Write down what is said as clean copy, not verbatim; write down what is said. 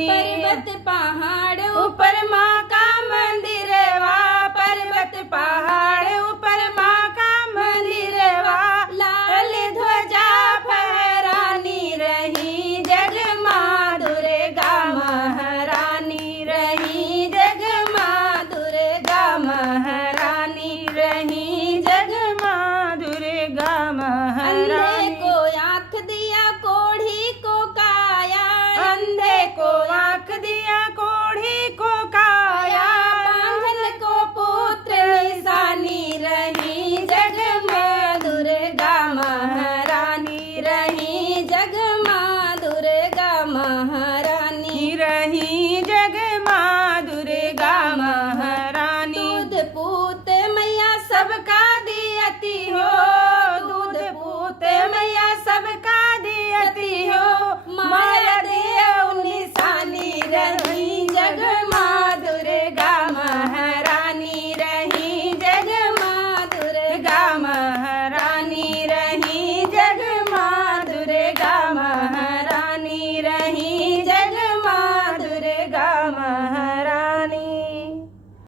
महारानी। पर्वत पहाड़ ऊपर माँ का मंदिर वा, पर्वत पहाड़ ऊपर माँ का मंदिर वा। लाल ध्वजा फहरानी रही, जग माँ दुर्गा महारानी रही, जग माँ दुर्गा महारानी रही, जग माँ दुर्गा अंधे महारानी। को आँख दिया कोढ़ी को काया, अंधे को आँख दिया कोढ़ी को काया। बांधन को पुत्र निशानी रही, जग माँ दुर्गा महारानी रही, जग माँ दुर्गा महारानी।